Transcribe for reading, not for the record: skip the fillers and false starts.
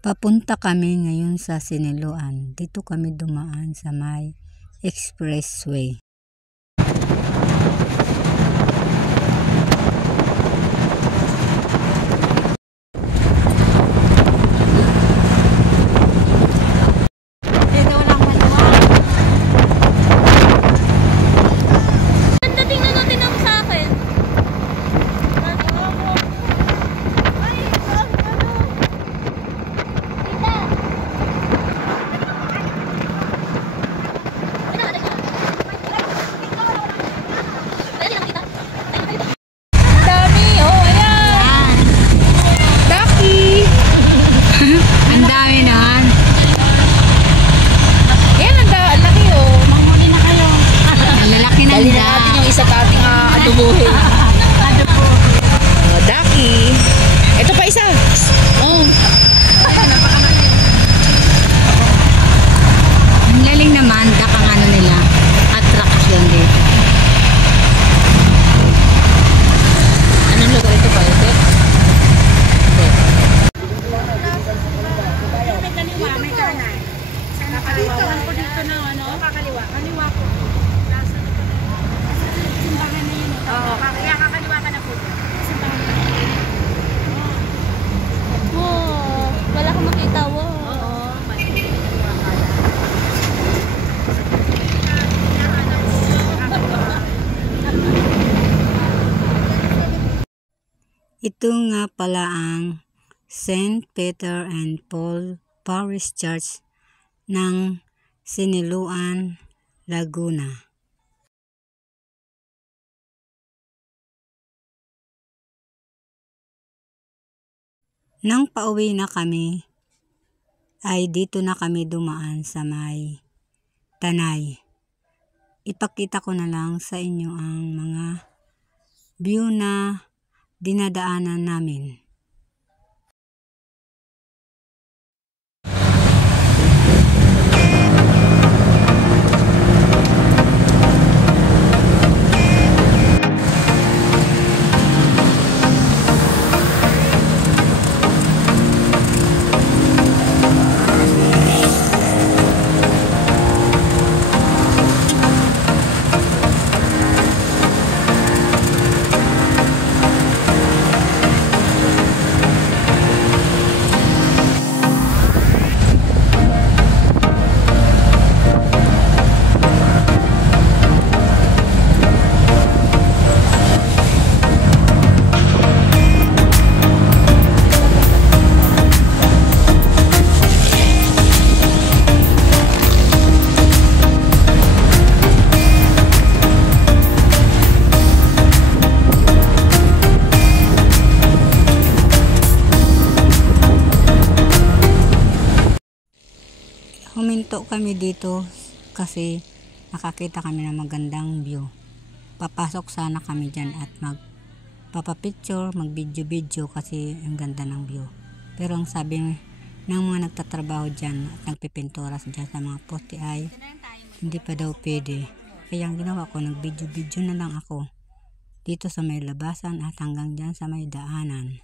Papunta kami ngayon sa Siniloan. Dito kami dumaan sa may expressway. Daki. Ito pa isa. Oh. Ang galing naman, dakang ano nila, attraction dito. Anong lugar ito pa? Ito? May kaliwa, may kanan. Kakaliwa ko dito na ano? Kakaliwa. Kaliwa ko. Simbahan na yun. Oo, kakaliwa ka na po. Wala kang makita, wo. Ito nga pala ang St. Peter and Paul Parish Church ng Siniloan, Laguna. Nang pauwi na kami, ay dito na kami dumaan sa may Tanay. Ipakita ko na lang sa inyo ang mga view na dinadaanan namin. Huminto kami dito kasi nakakita kami ng magandang view. Papasok sana kami dyan at magpapapicture, mag-video-video kasi ang ganda ng view. Pero ang sabi ng mga nagtatrabaho dyan at nagpipinturas dyan sa mga poste ay hindi pa daw pwede. Kaya ang ginawa ko, nag-video-video na lang ako dito sa may labasan at hanggang dyan sa may daanan.